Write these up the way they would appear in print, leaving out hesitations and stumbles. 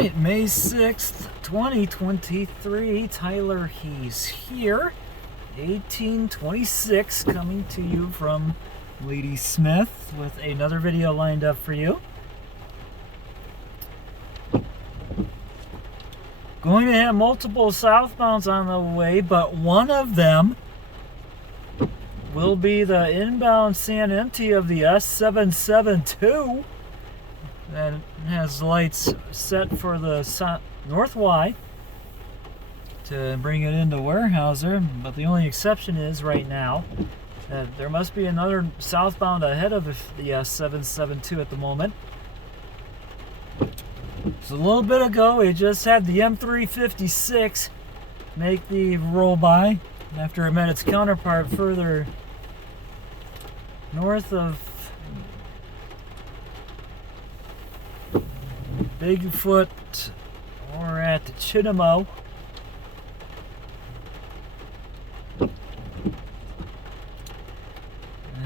Alright, May 6th, 2023. Tyler, he's here. 1826, coming to you from Ladysmith with another video lined up for you. Going to have multiple southbounds on the way, but one of them will be the inbound San Empty of the S772. That has lights set for the North Y to bring it into Weyerhaeuser, but the only exception is right now that there must be another southbound ahead of the S772 at the moment. So a little bit ago, we just had the M340 make the roll by after it met its counterpart further north of Bigfoot or at the Chinamo. It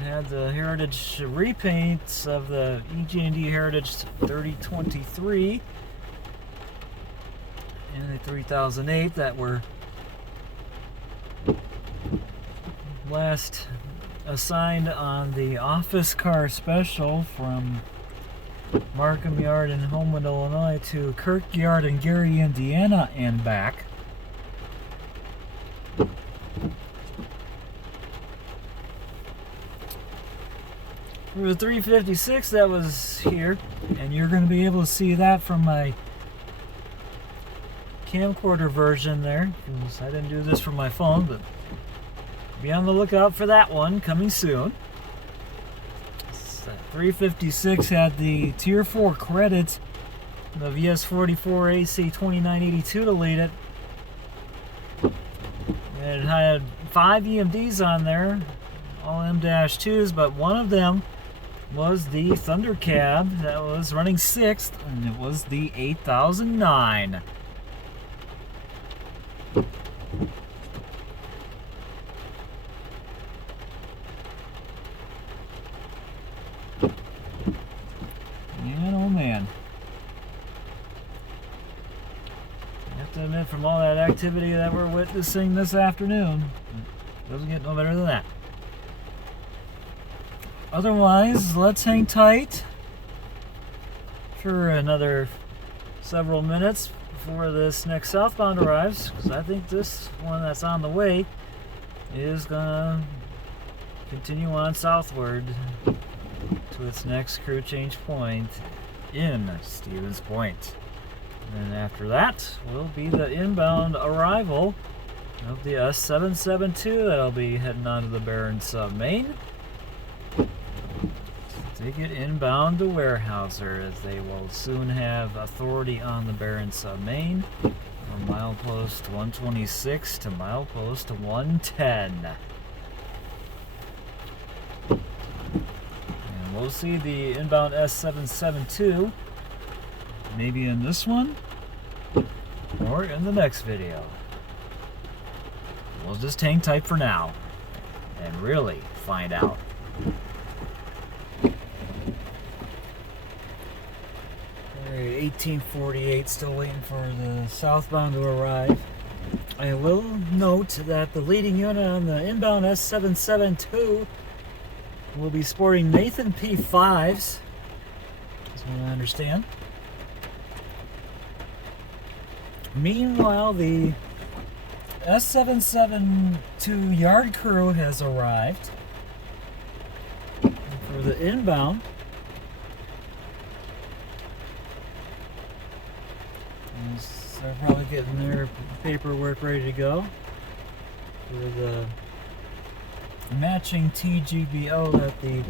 had the Heritage repaints of the EJ&D Heritage 3023 and the 3008 that were last assigned on the office car special from Markham Yard in Homewood, Illinois to Kirk Yard in Gary, Indiana and back. For the 356 that was here, and you're going to be able to see that from my camcorder version there, because I didn't do this from my phone, but be on the lookout for that one coming soon. 356 had the Tier 4 credits, the VS44 AC 2982 to lead it. It had 5 EMDs on there, all M-2s, but one of them was the Thundercab that was running 6th, and it was the 8009. Admit, from all that activity that we're witnessing this afternoon, it doesn't get no better than that. Otherwise, let's hang tight for another several minutes before this next southbound arrives, because I think this one that's on the way is gonna continue on southward to its next crew change point in Stevens Point. And after that will be the inbound arrival of the S772 that'll be heading onto the Barron Sub Main. Take it inbound to Weyerhaeuser, as they will soon have authority on the Barron Sub Main from milepost 126 to milepost 110. And we'll see the inbound S772 maybe in this one or in the next video. We'll just hang tight for now and really find out. Alright, 1848, still waiting for the southbound to arrive. I will note that the leading unit on the inbound S772 will be sporting Nathan P5s, that's what I understand. Meanwhile, the S772 yard crew has arrived for the inbound. And they're probably getting their paperwork ready to go for the matching TGBO that the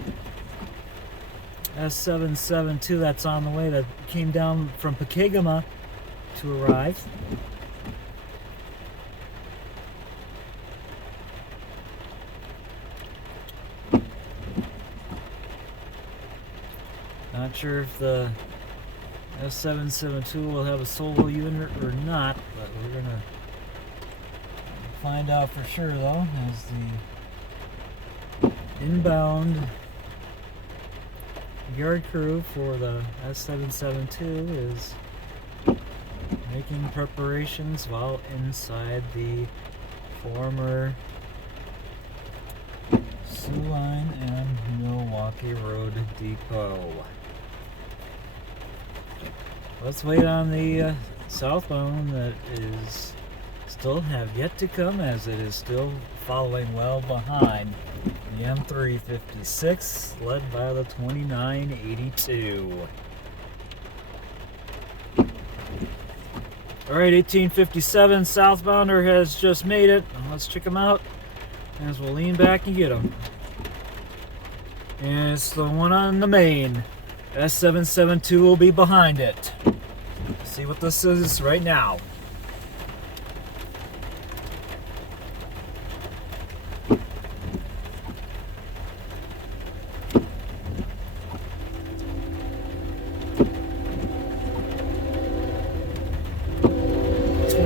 S772 that's on the way, that came down from Pekegama to arrive. Not sure if the S772 will have a solo unit or not, but we're gonna find out for sure though, as the inbound yard crew for the S772 is making preparations while inside the former Sioux Line and Milwaukee Road Depot. Let's wait on the southbound that is still have yet to come, as it is still following well behind the M356, led by the 2982. Alright, 1857 southbounder has just made it. Let's check him out as we'll lean back and get him. And it's the one on the main. S772 will be behind it. Let's see what this is right now.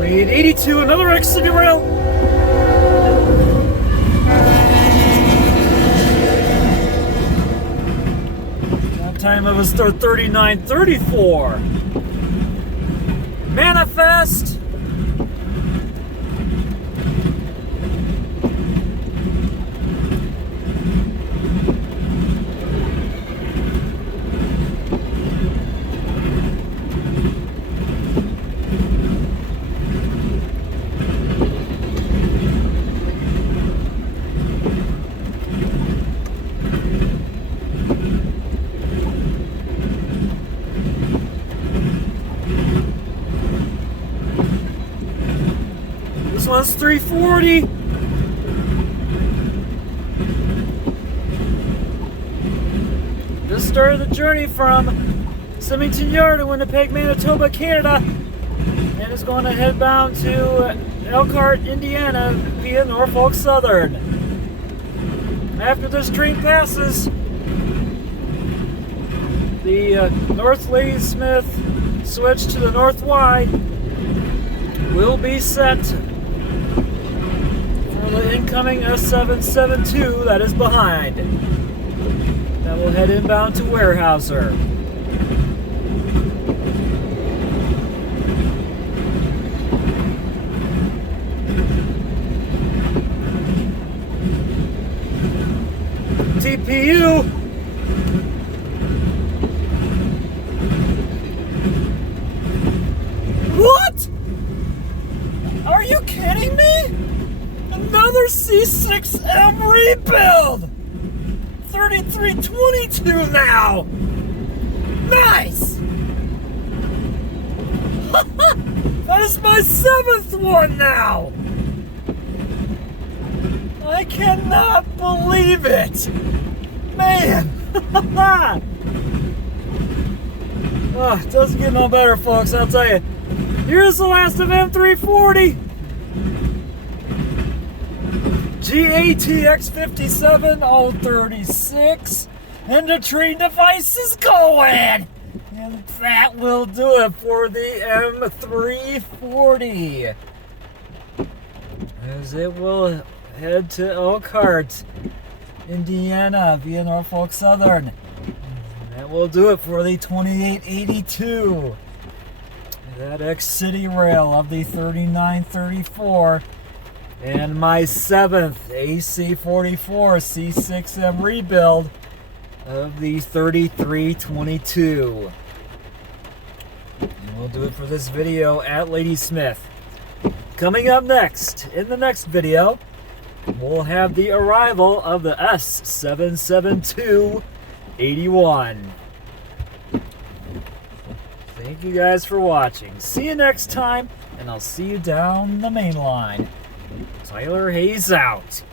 .82, another X-City rail. That time it was 39:34. Manifest. This one's 340. This started the journey from Symington Yard in Winnipeg, Manitoba, Canada, and is going to head bound to Elkhart, Indiana via Norfolk Southern. After this train passes, the North Ladysmith switch to the North Y will be set for the incoming S772 that is behind. That will head inbound to Weyerhaeuser. TPU. What? Are you kidding me? Another C6M rebuild! 3322 now! Nice! That is my 7th one now! I cannot believe it! Man! Oh, it doesn't get no better, folks, I'll tell you. Here's the last of M340. GATX 57036, and the train device is going. And that will do it for the M340. As it will head to Elkhart, Indiana via Norfolk Southern. That will do it for the 2882. That X-City rail of the 3934. And my 7th AC44 C6M rebuild of the 3322. And we'll do it for this video at Ladysmith. Coming up next, in the next video, we'll have the arrival of the S772-81. Thank you guys for watching. See you next time, and I'll see you down the main line. Tyler Hayes out.